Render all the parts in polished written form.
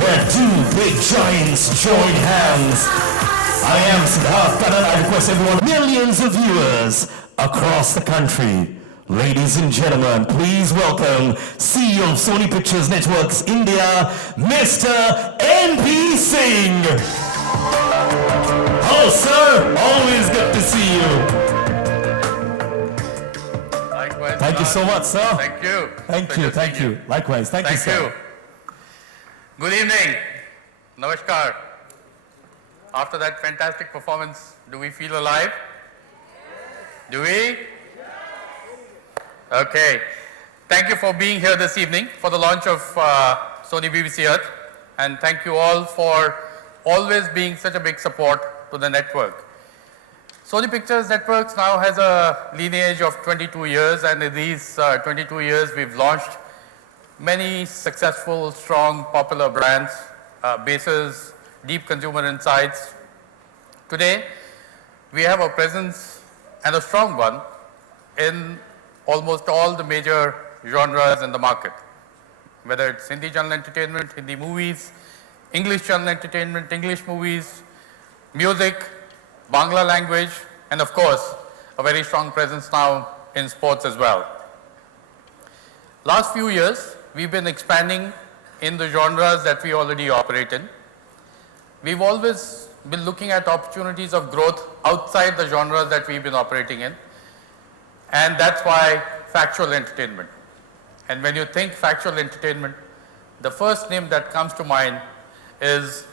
where two big giants join hands. I am Siddharth Kanan. I request everyone, millions of viewers across the country. Ladies and gentlemen, please welcome CEO of Sony Pictures Networks India, Mr. N.P. Singh. Hello, sir. Always good to see you. Likewise. Thank you so much, sir. Thank you. Thank you. Likewise. Thank you, sir. Good evening. Namaskar. After that fantastic performance, do we feel alive? Do we? Okay. Thank you for being here this evening for the launch of Sony BBC Earth. And thank you all for always being such a big support to the network. Sony Pictures Networks now has a lineage of 22 years, and in these 22 years we've launched many successful, strong, popular brands, bases, deep consumer insights. Today, we have a presence, and a strong one, in almost all the major genres in the market, whether it's Hindi general entertainment, Hindi movies, English general entertainment, English movies, music, Bangla language, and of course, a very strong presence now in sports as well. Last few years, we've been expanding in the genres that we already operate in. We've always been looking at opportunities of growth outside the genres that we've been operating in. And that's why factual entertainment. And when you think factual entertainment, the first name that comes to mind is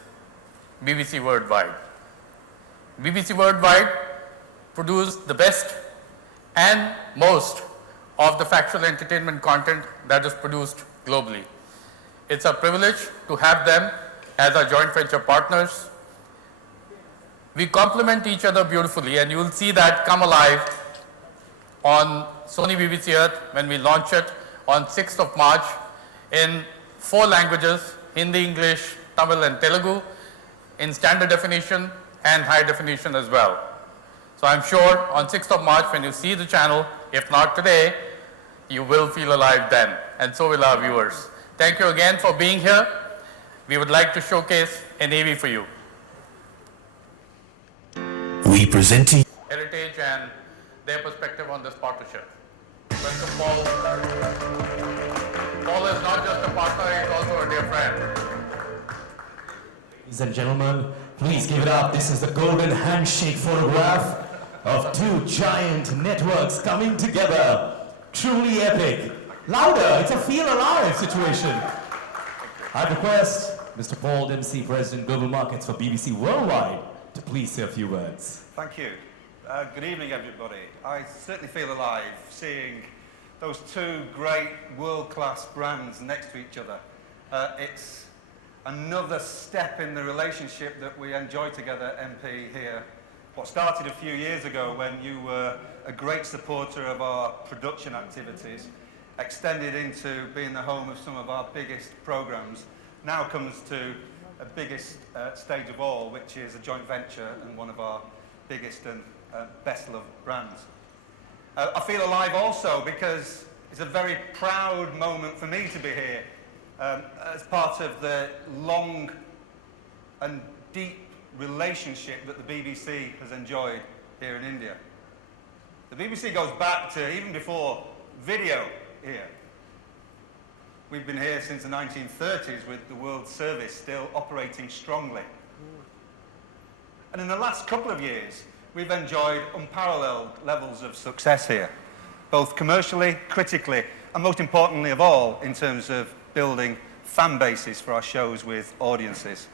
BBC Worldwide. BBC Worldwide produced the best and most of the factual entertainment content that is produced globally. It's a privilege to have them as our joint venture partners. We complement each other beautifully, and you will see that come alive on Sony BBC Earth when we launch it on 6th of March in 4 languages, Hindi, English, Tamil and Telugu, in standard definition and high definition as well. So I'm sure on 6th of March when you see the channel, if not today, you will feel alive then, and so will our viewers. Thank you again for being here. We would like to showcase an AV for you. We present to you Heritage and their perspective on this partnership. Welcome, Paul. Paul is not just a partner, he's also a dear friend. Ladies and gentlemen, please give it up. This is the golden handshake photograph of two giant networks coming together. Truly epic. Louder, it's a feel alive situation. I request Mr. Paul Dempsey, President Global Markets for BBC Worldwide, to please say a few words. Thank you. Good evening, everybody. I certainly feel alive seeing those two great world-class brands next to each other. It's another step in the relationship that we enjoy together, MP, here. What started a few years ago when you were a great supporter of our production activities, extended into being the home of some of our biggest programs, now comes to a biggest stage of all, which is a joint venture and one of our biggest and best loved brands. I feel alive also because it's a very proud moment for me to be here as part of the long and deep relationship that the BBC has enjoyed here in India. The BBC goes back to even before video here. We've been here since the 1930s with the World Service still operating strongly. And in the last couple of years, we've enjoyed unparalleled levels of success here, both commercially, critically, and most importantly of all, in terms of building fan bases for our shows with audiences.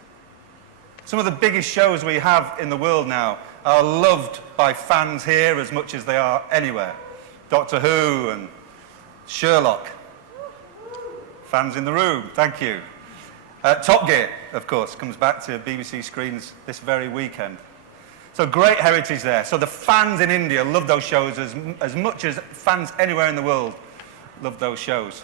Some of the biggest shows we have in the world now are loved by fans here as much as they are anywhere. Doctor Who and Sherlock. Fans in the room, thank you. Top Gear, of course, comes back to BBC screens this very weekend. So great heritage there. So the fans in India love those shows as much as fans anywhere in the world love those shows.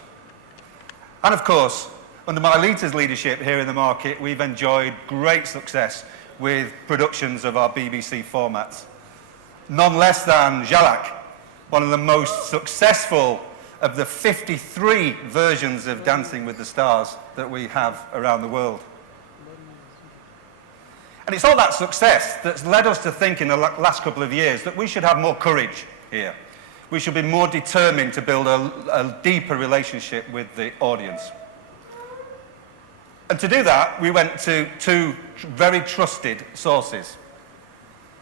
And of course, under Marlita's leadership here in the market, we've enjoyed great success with productions of our BBC formats. None less than Jhalak, one of the most successful of the 53 versions of Dancing with the Stars that we have around the world. And it's all that success that's led us to think in the last couple of years that we should have more courage here. We should be more determined to build a deeper relationship with the audience. And to do that, we went to two very trusted sources.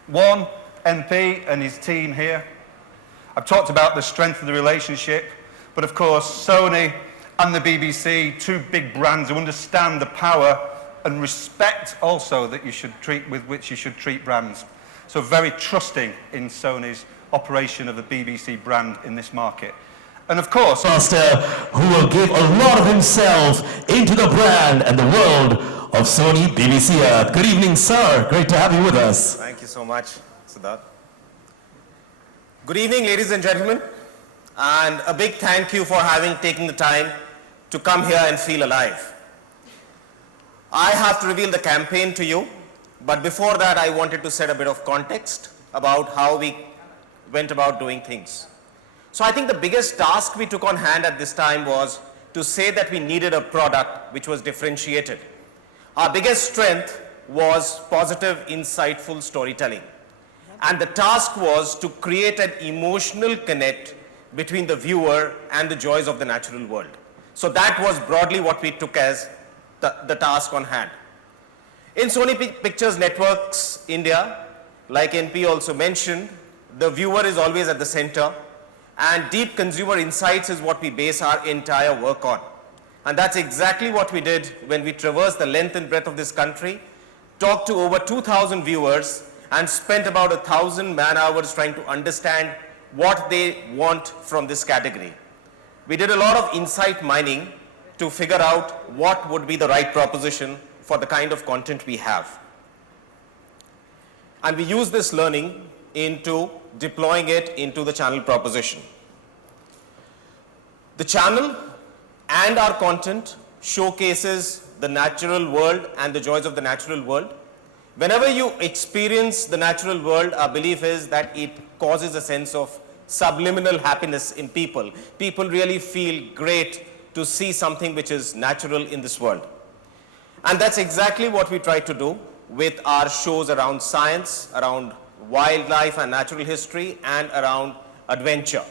One, MP and his team here. I've talked about the strength of the relationship, but of course, Sony and the BBC, two big brands who understand the power and respect also that you should treat with which you should treat brands. So very trusting in Sony's operation of the BBC brand in this market. And of course, Master who will give a lot of himself into the brand and the world of Sony BBC Earth. Good evening, sir. Great to have you with us. Thank you so much, Siddharth. Good evening, ladies and gentlemen, and a big thank you for having taken the time to come here and feel alive. I have to reveal the campaign to you, but before that I wanted to set a bit of context about how we went about doing things. So I think the biggest task we took on hand at this time was to say that we needed a product which was differentiated. Our biggest strength was positive, insightful storytelling. And the task was to create an emotional connect between the viewer and the joys of the natural world. So that was broadly what we took as the task on hand. In Sony Pictures Networks India, like NP also mentioned, the viewer is always at the center, and deep consumer insights is what we base our entire work on. And that's exactly what we did when we traversed the length and breadth of this country, talked to over 2,000 viewers, and spent about 1,000 man-hours trying to understand what they want from this category. We did a lot of insight mining to figure out what would be the right proposition for the kind of content we have. And we use this learning into deploying it into the channel proposition. The channel and our content showcases the natural world and the joys of the natural world. Whenever you experience the natural world, our belief is that it causes a sense of subliminal happiness in people. People really feel great to see something which is natural in this world. And that's exactly what we try to do with our shows around science, around wildlife and natural history, and around adventure.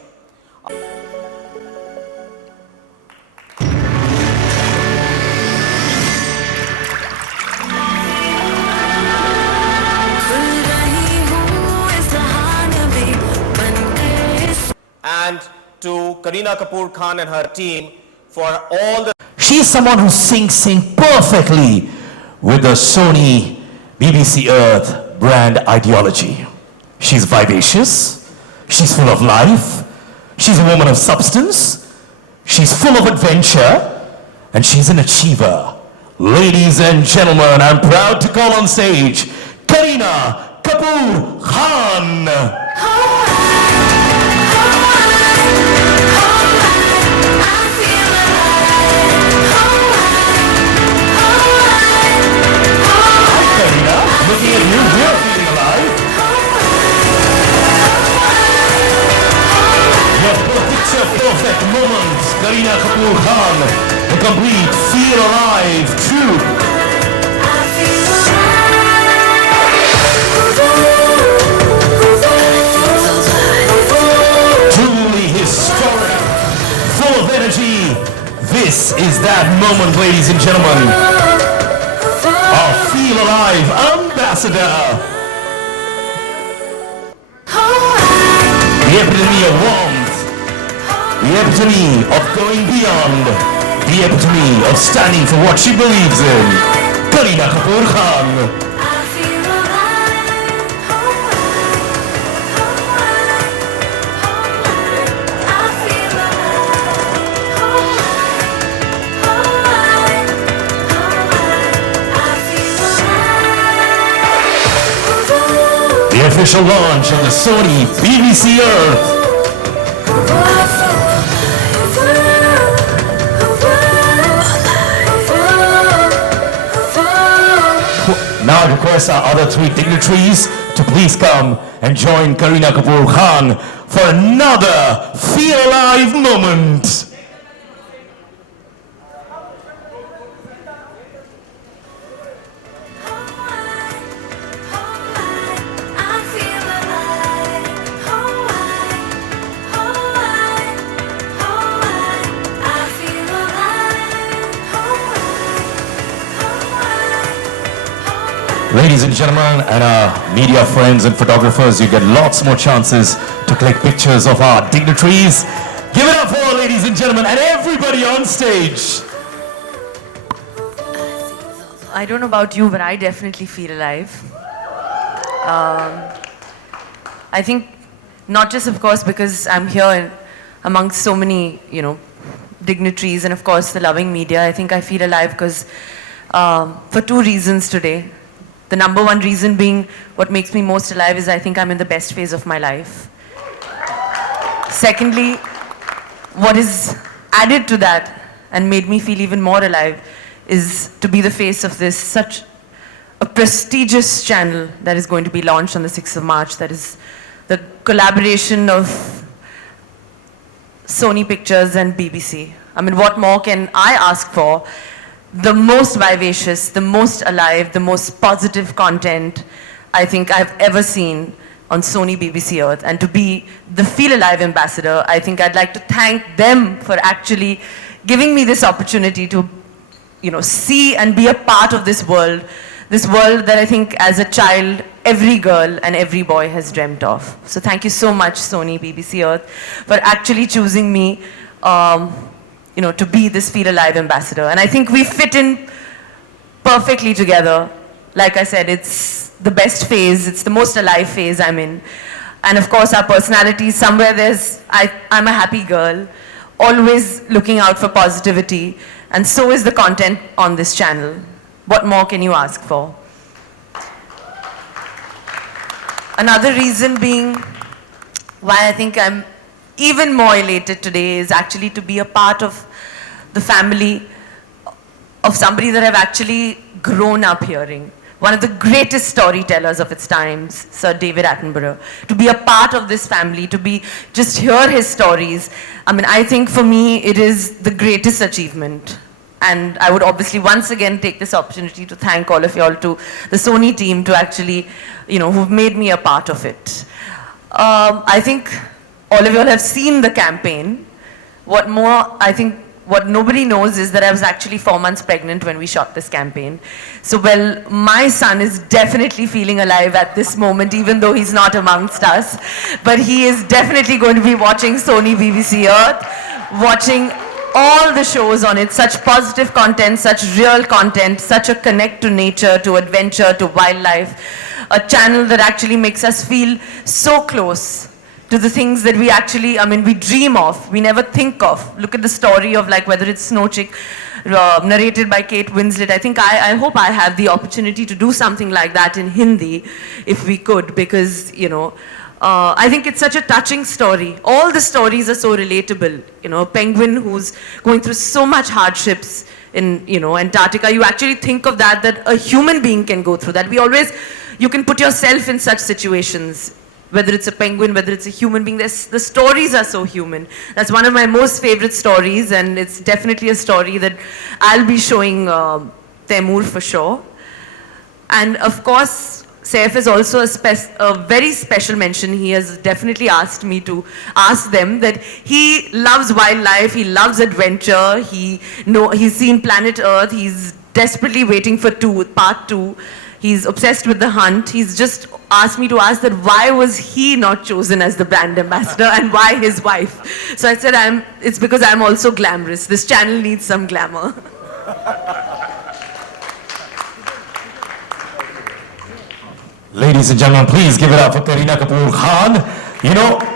And to Kareena Kapoor Khan and her team for all the... She's someone who syncs perfectly with the Sony BBC Earth brand ideology. She's vivacious, she's full of life, she's a woman of substance, she's full of adventure, and she's an achiever. Ladies and gentlemen, I'm proud to call on stage Kareena Kapoor Khan. Looking at you, we're feeling alive. Your picture-perfect moment, Kareena Kapoor Khan, the complete Feel Alive troupe. Truly historic, full of energy. This is that moment, ladies and gentlemen. Our Feel Alive ambassador. The epitome of warmth. The epitome of going beyond. The epitome of standing for what she believes in. Kareena Kapoor Khan. The official launch of the Sony BBC Earth. Now I request our other three dignitaries to please come and join Kareena Kapoor Khan for another Feel Alive moment. Ladies and gentlemen, and our media friends and photographers, you get lots more chances to click pictures of our dignitaries. Give it up for, ladies and gentlemen, and everybody on stage. I don't know about you, but I definitely feel alive. I think not just, of course, because I'm here amongst so many, dignitaries and, of course, the loving media. I think I feel alive because for two reasons today. The number one reason being what makes me most alive is I think I'm in the best phase of my life. Secondly, what is added to that and made me feel even more alive is to be the face of this such a prestigious channel that is going to be launched on the 6th of March. That is the collaboration of Sony Pictures and BBC. I mean, what more can I ask for? The most vivacious, the most alive, the most positive content I think I've ever seen on Sony BBC Earth. And to be the Feel Alive ambassador, I think I'd like to thank them for actually giving me this opportunity to, see and be a part of this world that I think as a child, every girl and every boy has dreamt of. So thank you so much, Sony BBC Earth, for actually choosing me to be this Feel Alive ambassador. And I think we fit in perfectly together. Like I said, it's the best phase, it's the most alive phase I'm in. And of course, our personalities, somewhere I'm a happy girl, always looking out for positivity, and so is the content on this channel. What more can you ask for? Another reason being why I think I'm even more elated today is actually to be a part of the family of somebody that I've actually grown up hearing. One of the greatest storytellers of its times, Sir David Attenborough. To be a part of this family, just hear his stories. I mean, I think for me, it is the greatest achievement. And I would obviously once again take this opportunity to thank all of y'all, to the Sony team, to actually, who've made me a part of it. I think all of y'all have seen the campaign. What nobody knows is that I was actually 4 months pregnant when we shot this campaign. So, my son is definitely feeling alive at this moment, even though he's not amongst us. But he is definitely going to be watching Sony BBC Earth, watching all the shows on it, such positive content, such real content, such a connect to nature, to adventure, to wildlife. A channel that actually makes us feel so close to the things that we dream of, we never think of. Look at the story of whether it's Snow Chick, narrated by Kate Winslet. I think I hope I have the opportunity to do something like that in Hindi, if we could, because, I think it's such a touching story. All the stories are so relatable. A penguin who's going through so much hardships in, Antarctica. You actually think of that a human being can go through that. You can put yourself in such situations. Whether it's a penguin, whether it's a human being, the stories are so human. That's one of my most favorite stories, and it's definitely a story that I'll be showing Taimur for sure. And of course, Saif is also a very special mention. He has definitely asked me to ask them that he loves wildlife, he loves adventure, he's seen Planet Earth, he's desperately waiting for part 2. He's obsessed with the hunt. He's just asked me to ask that why was he not chosen as the brand ambassador and why his wife? So I said, it's because I'm also glamorous. This channel needs some glamour. Ladies and gentlemen, please give it up for Kareena Kapoor Khan.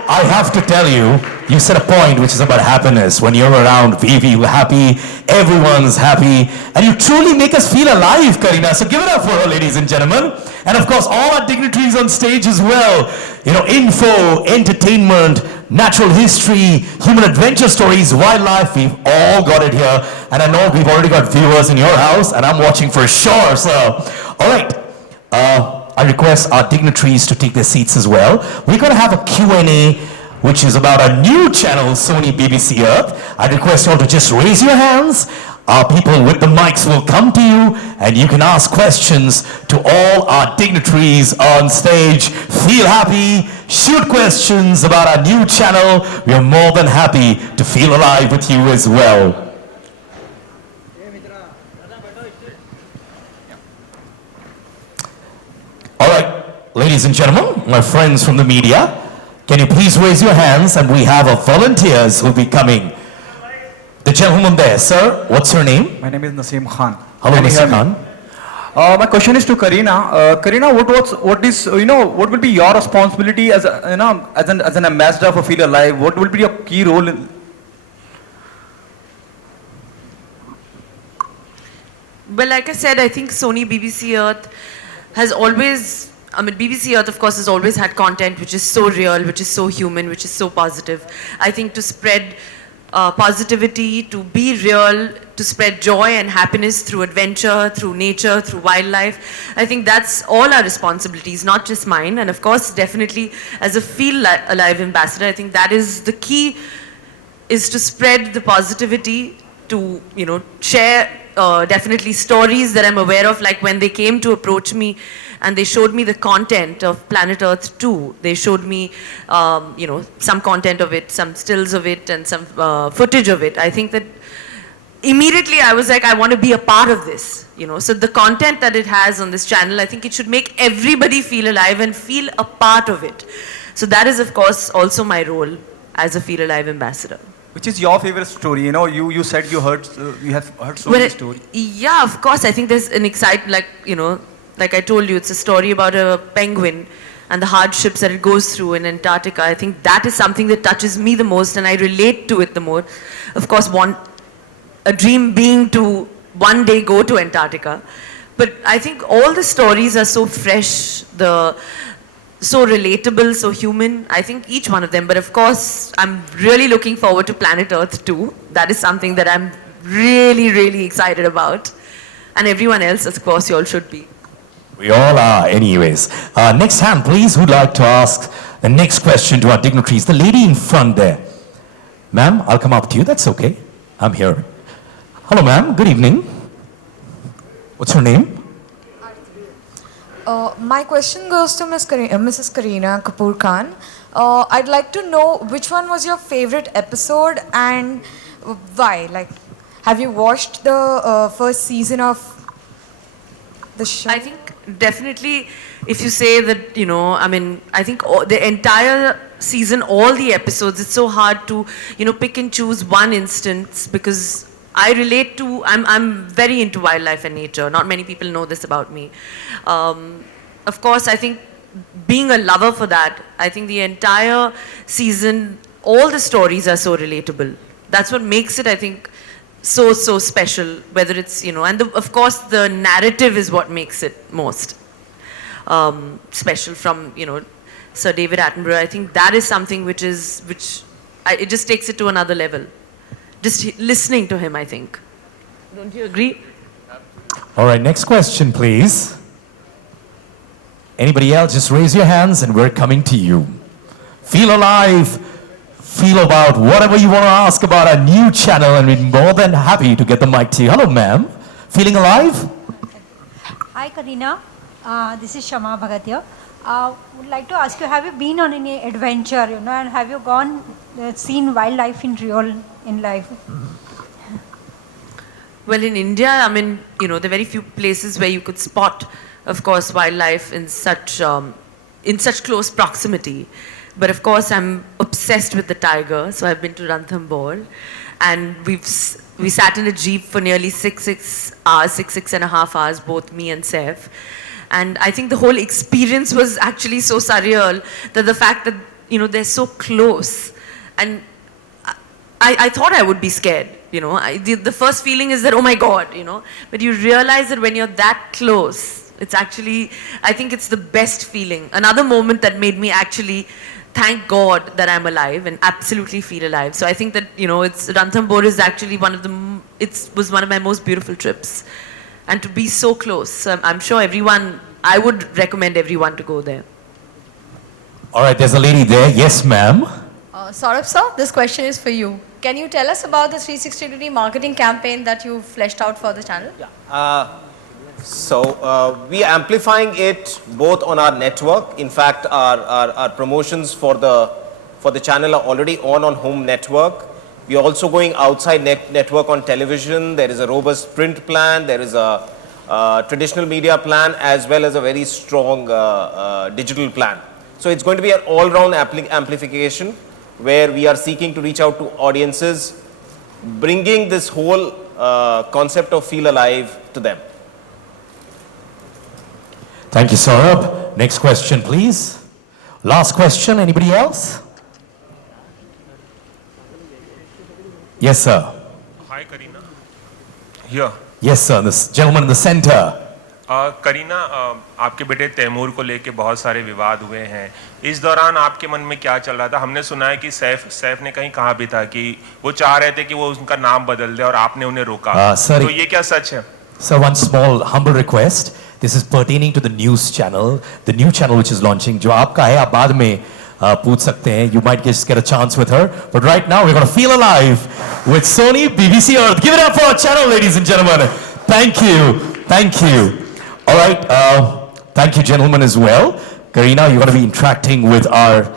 I have to tell you, you said a point which is about happiness. When you're around, we feel happy, everyone's happy, and you truly make us feel alive, Kareena. So give it up for her, ladies and gentlemen. And of course, all our dignitaries on stage as well. Info, entertainment, natural history, human adventure stories, wildlife, we've all got it here. And I know we've already got viewers in your house, and I'm watching for sure. So, all right. I request our dignitaries to take their seats as well. We're going to have a Q&A, which is about our new channel, Sony BBC Earth. I request you all to just raise your hands. Our people with the mics will come to you, and you can ask questions to all our dignitaries on stage. Feel happy, shoot questions about our new channel. We are more than happy to feel alive with you as well. All right, ladies and gentlemen, my friends from the media, can you please raise your hands, and we have volunteers who will be coming. The gentleman there, sir, what's your name? My name is Naseem Khan. Hello, Can you hear Mr. me? Khan. My question is to Karina. Karina, what will be your responsibility as an ambassador for Feel Alive? What will be your key role in? Well, like I said, I think Sony BBC Earth has always, BBC Earth, of course, has always had content which is so real, which is so human, which is so positive. I think to spread positivity, to be real, to spread joy and happiness through adventure, through nature, through wildlife, I think that's all our responsibilities, not just mine. And of course, definitely as a Feel Alive ambassador, I think that is the key, is to spread the positivity, to, share definitely stories that I'm aware of, like when they came to approach me and they showed me the content of Planet Earth 2. They showed me, some content of it, some stills of it, and some footage of it. I think that immediately I was like, I want to be a part of this, So the content that it has on this channel, I think it should make everybody feel alive and feel a part of it. So that is, of course, also my role as a Feel Alive ambassador. Which is your favorite story? You said you have heard so many stories. Yeah, of course. I think there's an excitement, like I told you, it's a story about a penguin and the hardships that it goes through in Antarctica. I think that is something that touches me the most, and I relate to it the most. Of course, a dream being to one day go to Antarctica. But I think all the stories are so fresh, so relatable, so human. I think each one of them. But of course, I'm really looking forward to Planet Earth 2. That is something that I'm really, really excited about. And everyone else, of course, you all should be. We all are, anyways. Next hand, please. Who'd like to ask the next question to our dignitaries? The lady in front there. Ma'am, I'll come up to you. That's okay. I'm here. Hello, ma'am. Good evening. What's your name? My question goes to Mrs. Karina Kapoor Khan. I'd like to know which one was your favorite episode and why. Like, have you watched the first season of the show? I think definitely, if you say that, I think the entire season, all the episodes, it's so hard to, pick and choose one instance, because I relate to, I'm very into wildlife and nature. Not many people know this about me. Of course, I think being a lover for that, I think the entire season, all the stories are so relatable. That's what makes it, I think, so special, whether it's, and of course the narrative is what makes it most special from, Sir David Attenborough. I think that is something it just takes it to another level. Just listening to him, I think. Don't you agree? All right, next question, please. Anybody else, just raise your hands and we're coming to you. Feel alive. Feel about whatever you want to ask about our new channel, and we're more than happy to get the mic to you. Hello, ma'am. Feeling alive? Hi, Karina. This is Shama Bhagat. Would like to ask you, have you been on any adventure, and have you seen wildlife in real in life? Well, in India, there are very few places where you could spot, of course, wildlife in such close proximity. But of course, I'm obsessed with the tiger, so I've been to Ranthambore, and we sat in a jeep for nearly six and a half hours, both me and Saif. And I think the whole experience was actually so surreal, that the fact that, they're so close. And I thought I would be scared, the first feeling is that, oh my God, but you realize that when you're that close, it's actually, I think it's the best feeling. Another moment that made me actually thank God that I'm alive and absolutely feel alive. So I think that, Ranthambore is actually was one of my most beautiful trips. And to be so close, I'm sure I would recommend everyone to go there. All right, there's a lady there. Yes, ma'am. Saurabh sir, this question is for you. Can you tell us about the 360-degree marketing campaign that you fleshed out for the channel? So we are amplifying it both on our network. In fact, our promotions for the channel are already on home network. We are also going outside network on television. There is a robust print plan. There is a traditional media plan as well as a very strong digital plan. So it's going to be an all-round amplification where we are seeking to reach out to audiences, bringing this whole concept of Feel Alive to them. Thank you, Saurabh. Next question, please. Last question, anybody else? Yes, sir. Hi, Karina. Here. Yes, sir. This gentleman in the center. Kareena, आपके बेटे तैमूर को लेके बहुत सारे विवाद हुए हैं. इस दौरान आपके मन में क्या चल रहा था? हमने सुना है कि सैफ ने कहीं कहा भी था कि वो चाह रहे थे कि वो उनका नाम बदल दे और आपने उन्हें रोका. तो ये क्या सच है? Sir, one small humble request. This is pertaining to the news channel, the new channel which is launching. जो आपका है, आप बाद में पूछ सकते हैं. You might just get a chance with her. But right now, we're going to feel alive with Sony BBC Earth. Give it up for our channel, ladies and gentlemen. Thank you. Thank you. All right. Thank you, gentlemen, as well. Karina, you're going to be interacting with our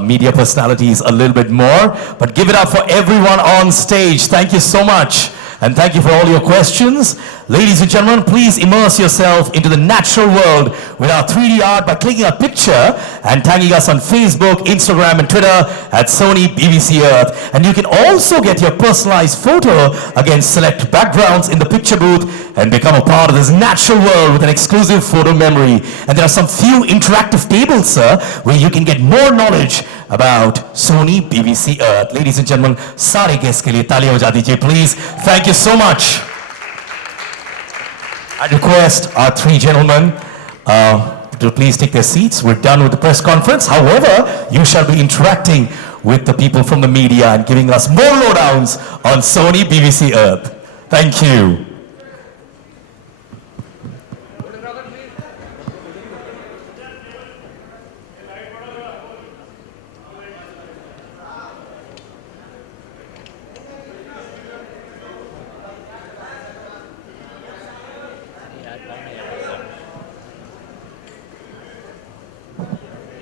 media personalities a little bit more. But give it up for everyone on stage. Thank you so much. And thank you for all your questions. Ladies and gentlemen, please immerse yourself into the natural world with our 3D art by clicking a picture and tagging us on Facebook, Instagram and Twitter at Sony BBC Earth. And you can also get your personalized photo against select backgrounds in the picture booth and become a part of this natural world with an exclusive photo memory. And there are some few interactive tables, sir, where you can get more knowledge about Sony BBC Earth. Ladies and gentlemen, सारे guests के लिए तालियां बजा दीजिए, please. Thank you so much. I request our three gentlemen to please take their seats. We're done with the press conference. However, you shall be interacting with the people from the media and giving us more lowdowns on Sony BBC Earth. Thank you.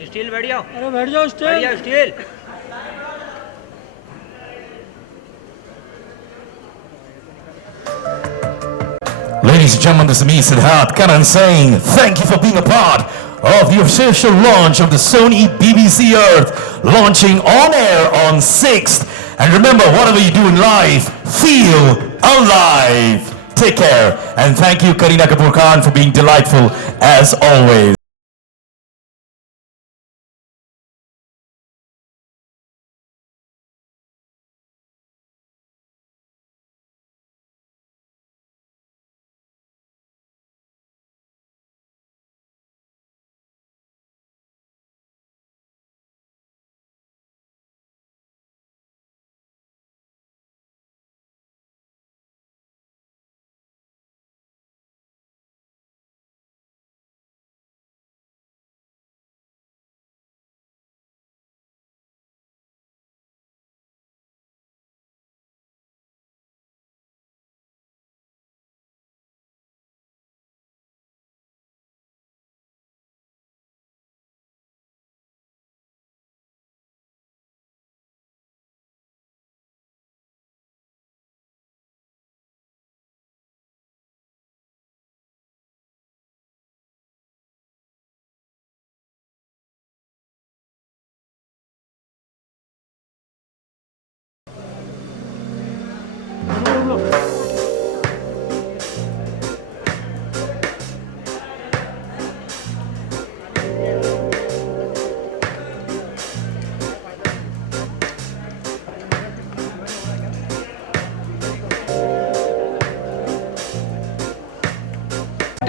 Steel बैठ जाओ. अरे बैठ जाओ steel. बैठ जाओ steel. Ladies and gentlemen, this is me, Siddharth Kannan, saying thank you for being a part of the official launch of the Sony BBC Earth, launching on air on 6th. And remember, whatever you do in life, feel alive. Take care. And thank you, Kareena Kapoor Khan, for being delightful as always.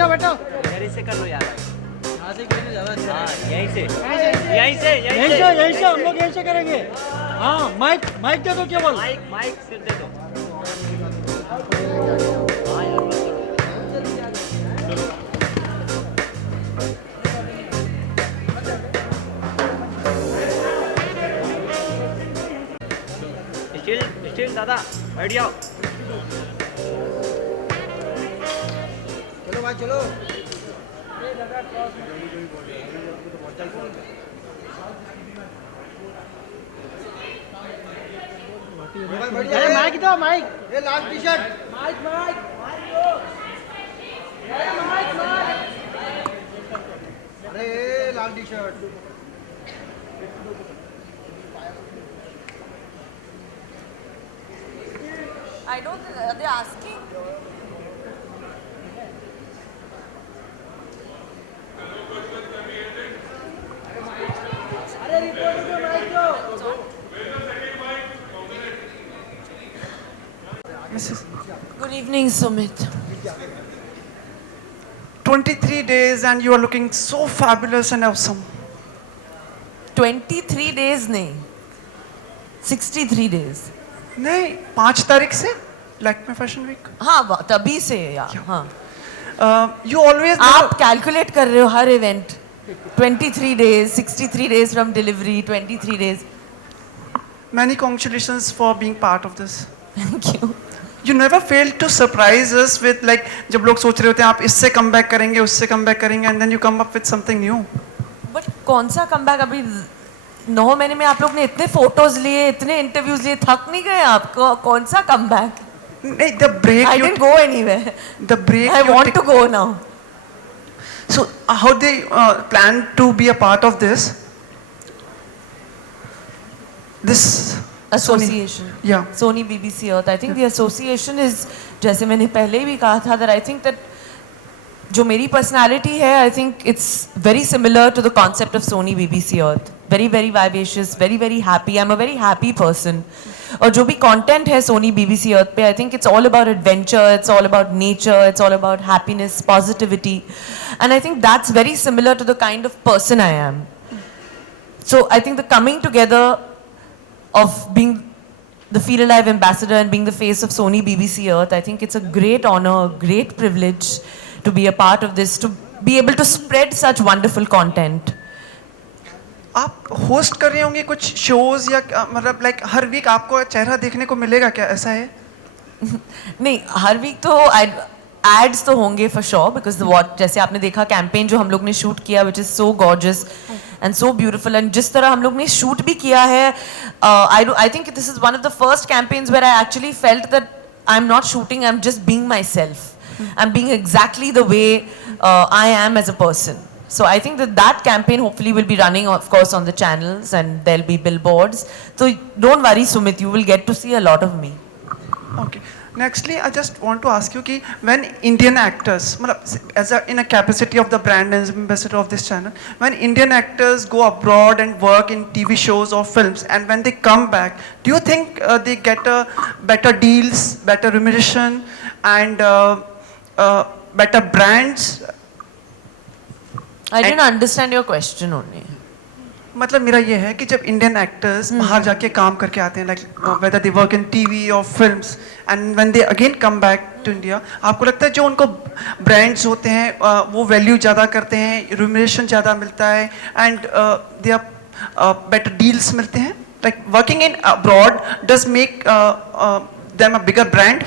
बैठो इधर से कर लो यार. यहाँ से करने ज़्यादा अच्छा है. यहीं से हम लोग यहीं से करेंगे. हाँ, माइक दे दो केवल. माइक सिर्फ दे दो. स्टील दादा बैठ जाओ. चलो भाई चलो. माइक दो. माइक ये लाल T shirt. Mike I don't. Are they asking? Good evening, Sumit. 23 days and you are looking so fabulous and awesome. 23 days नहीं 63 days. नहीं 5 तारीख से लैक्मे फैशन वीक. हाँ तभी से यार. हाँ. You always आप कैलकुलेट कर रहे हो हर event. 23 days, 63 days from delivery, 23 days. Many congratulations for being part of this. Thank you. You never fail to surprise us with like जब लोग सोच रहे होते हैं आप इससे कम बैक करेंगे उससे कम बैक करेंगे and then you come up with something new. But कौन सा कमबैक अभी 9 महीने में आप लोग ने इतने फोटोज लिए इतने इंटरव्यूज लिए थक नहीं गए आपको कौन सा कमबैक? नहीं the break. I didn't go anywhere. The break. I want to go now. So how they plan to be a part of this? This Association. Yeah. Sony BBC Earth. I think the association is जैसे मैंने पहले भी कहा था that I think that जो मेरी personality है I think it's very similar to the concept of Sony BBC Earth. Very very vivacious, very very happy. I'm a very happy person. और जो भी content है Sony BBC Earth पे I think it's all about adventure, it's all about nature, it's all about happiness, positivity, and I think that's very similar to the kind of person I am. So I think the coming together of being the Feel Alive ambassador and being the face of Sony BBC Earth, I think it's a great honor, a great privilege to be a part of this, to be able to spread such wonderful content. आप host कर रहे होंगे कुछ shows या मतलब like हर week आपको चेहरा देखने को मिलेगा क्या ऐसा है? नहीं हर वीक तो एड्स तो होंगे फॉर श्योर बिकॉज व्हाट जैसे आपने देखा कैंपेन जो हम लोग ने शूट किया which is so gorgeous and so beautiful and जिस तरह हम लोग ने शूट भी किया है I think this is one of the first campaigns where I actually felt that I am not shooting I am just being myself I am being exactly the way I am as a person. So I think that campaign hopefully will be running of course on the channels and there'll be billboards. So don't worry Sumit, you will get to see a lot of me. Okay. Nextly, I just want to ask you कि when Indian actors, as in a capacity of the brand and ambassador of this channel, when Indian actors go abroad and work in TV shows or films, and when they come back, do you think they get better deals, better remuneration, and better brands? I didn't understand your question only. मतलब मेरा ये है कि जब Indian actors बाहर जाके काम करके आते हैं like whether they work in TV और films and when they again come back to India, आपको लगता है जो उनको ब्रांड्स होते हैं वो वैल्यू ज़्यादा करते हैं, रिम्यूनरेशन ज़्यादा मिलता है and they are better deals मिलते हैं? Like working in abroad does make them a bigger brand?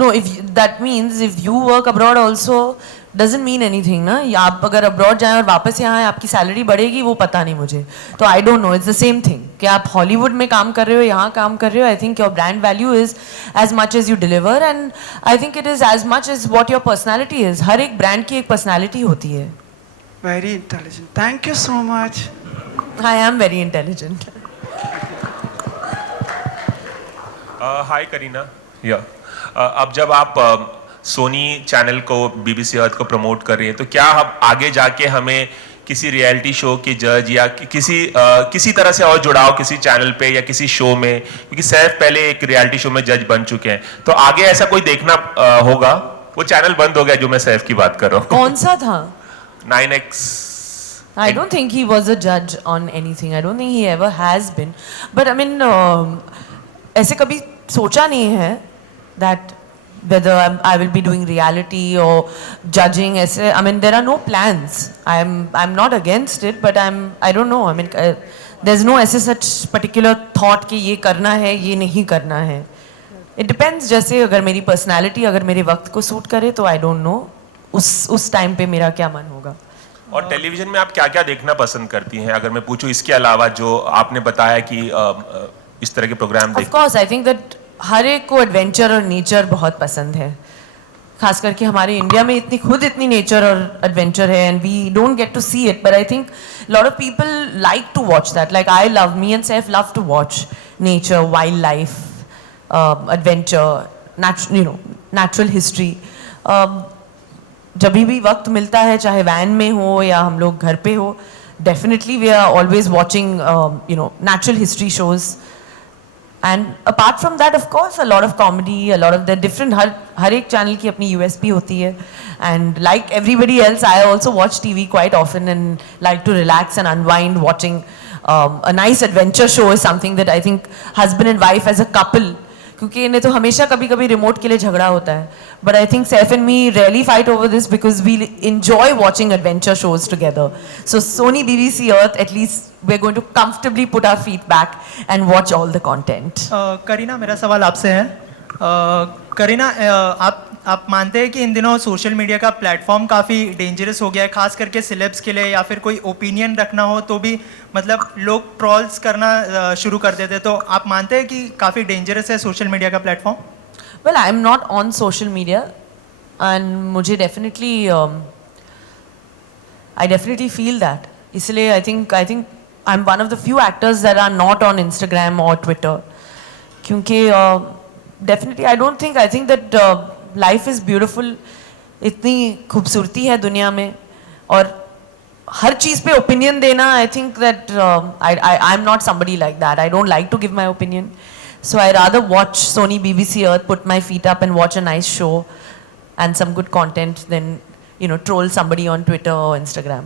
No, that means if you work abroad also doesn't mean anything ना. आप अगर abroad जाएं और वापस यहाँ आए आपकी सैलरी बढ़ेगी वो पता नहीं मुझे. तो I don't know. It's the same thing. कि आप हॉलीवुड में काम कर रहे हो यहाँ काम कर रहे हो. I think your brand value is as much as you deliver and I think it is as much as what your personality is. हर एक ब्रांड की एक personality होती है. Very intelligent. Thank you so much. I am very intelligent. Hi Kareena. Yeah. अब जब आप Sony channel को BBC अर्थ को प्रमोट कर रही हैं तो क्या हम आगे जाके हमें किसी रियलिटी शो के जज या किसी तरह से और जुड़ाव किसी चैनल पे या किसी शो में, क्योंकि सैफ पहले एक रियलिटी शो में जज बन चुके हैं, तो आगे ऐसा कोई देखना होगा? वो चैनल बंद हो गया जो मैं सैफ की बात कर रहा हूँ. कौन सा था? 9X. I don't think he was a judge on anything. I don't think he ever has been. But I mean, ऐसे कभी सोचा नहीं है that whether I will be doing reality or judging. ऐसे, I mean, there are no plans. I'm not against it, but I don't know. I mean, there's no ऐसे such particular thought कि ये करना है, ये नहीं करना है. It depends. जैसे अगर मेरी personality अगर मेरे वक्त को सूट करे तो I don't know. उस टाइम पे मेरा क्या मन होगा. और टेलीविजन में आप क्या क्या देखना पसंद करती हैं, अगर मैं पूछूं इसके अलावा जो आपने बताया कि इस तरह के program Of course, I think that हर एक को एडवेंचर और नेचर बहुत पसंद है खास करके हमारे इंडिया में इतनी नेचर और एडवेंचर है and we don't get to see it, but I think lot of people like to watch that. Like I love, me and Saif love to watch nature, wildlife, adventure, natural history. जब भी वक्त मिलता है, चाहे van में हो या हम लोग घर पे हो, definitely we are always watching natural history shows. And apart from that, of course, a lot of comedy, a lot of the different, हर एक channel की अपनी USP होती है. And like everybody else, I also watch TV quite often and like to relax and unwind. Watching a nice adventure show is something that I think husband and wife as a couple, क्योंकि इन्हें तो हमेशा कभी remote के लिए झगड़ा होता है. But I think Saif and me rarely fight over this because we enjoy watching adventure shows together. So Sony BBC Earth, at least we're going to comfortably put our feet back and watch all the content. Kareena, मेरा सवाल आपसे है. करीना, आप मानते हैं कि इन दिनों social media का प्लेटफॉर्म काफ़ी डेंजरस हो गया है, खास करके सिलेब्स के लिए, या फिर कोई ओपिनियन रखना हो तो भी मतलब लोग ट्रॉल्स करना शुरू कर देते, तो आप मानते हैं कि काफ़ी डेंजरस है सोशल मीडिया का platform? Well, I am not on social media and मुझे definitely I definitely feel that. इसलिए I think I'm one of the few actors that are not on Instagram or Twitter. क्योंकि definitely I think that life is beautiful. इतनी खूबसूरती है दुनिया में, और हर चीज़ पे opinion देना, I think that I'm not somebody like that. I don't like to give my opinion. So I rather watch Sony BBC Earth, put my feet up and watch a nice show and some good content than, troll somebody on Twitter or Instagram.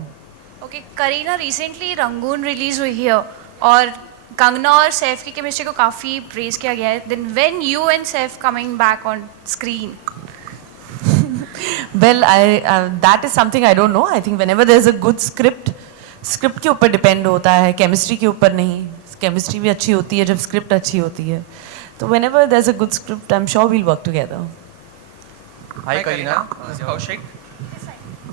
Okay, Kareena, recently Rangoon release हुई है और कंगना और सैफ की chemistry को काफ़ी praise किया गया है. Then when you and Saif coming back on screen? Well, that is something I don't know. I think whenever there's a good script के ऊपर डिपेंड होता है, केमिस्ट्री के ऊपर नहीं. केमिस्ट्री भी अच्छी होती है जब स्क्रिप्ट अच्छी होती है. तो whenever there's a good script, I'm sure we'll work together. Hi Kareena, this is Kaushik.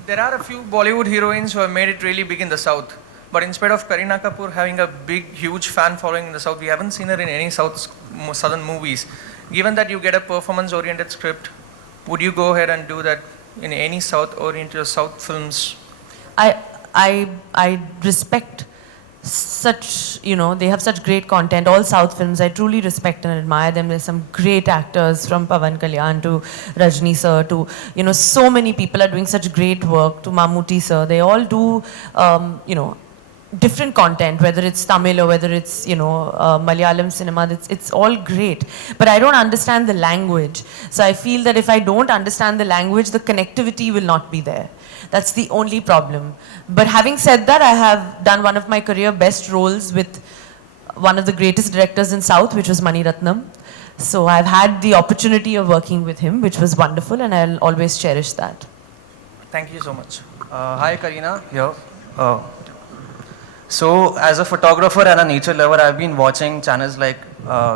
There are a few Bollywood heroines who have made it really big in the South. But instead of Kareena Kapoor having a big, huge fan following in the South, we haven't seen her in any southern movies. Given that you get a performance-oriented script, would you go ahead and do that in any South-oriented South films? I respect such, they have such great content, all South films. I truly respect and admire them. There's some great actors from Pawan Kalyan to Rajni sir to, so many people are doing such great work, to Mammootty sir. They all do, different content, whether it's Tamil or whether it's, Malayalam cinema, it's all great. But I don't understand the language. So I feel that if I don't understand the language, the connectivity will not be there. That's the only problem. But having said that, I have done one of my career best roles with one of the greatest directors in South, which was Mani Ratnam. So I've had the opportunity of working with him, which was wonderful, and I'll always cherish that. Thank you so much. Hi Kareena, here. So as a photographer and a nature lover, I've been watching channels like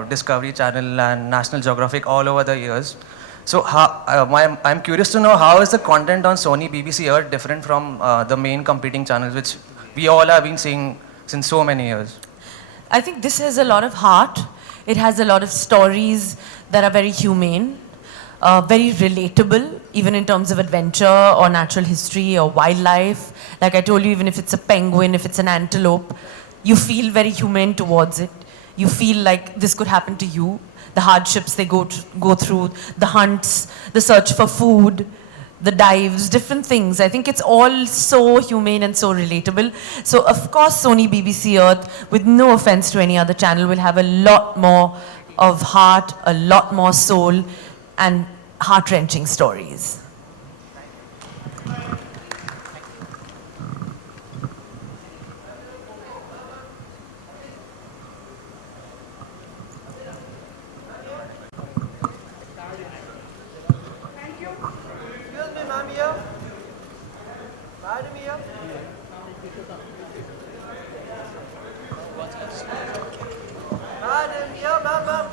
Discovery Channel and National Geographic all over the years. So I'm curious to know, how is the content on Sony BBC Earth different from the main competing channels, which we all have been seeing since so many years? I think this has a lot of heart. It has a lot of stories that are very humane, very relatable, even in terms of adventure or natural history or wildlife. Like I told you, even if it's a penguin, if it's an antelope, you feel very humane towards it. You feel like this could happen to you. The hardships they go through, the hunts, the search for food, the dives, different things. I think it's all so humane and so relatable. So of course Sony BBC Earth, with no offense to any other channel, will have a lot more of heart, a lot more soul, and heart-wrenching stories. Madam,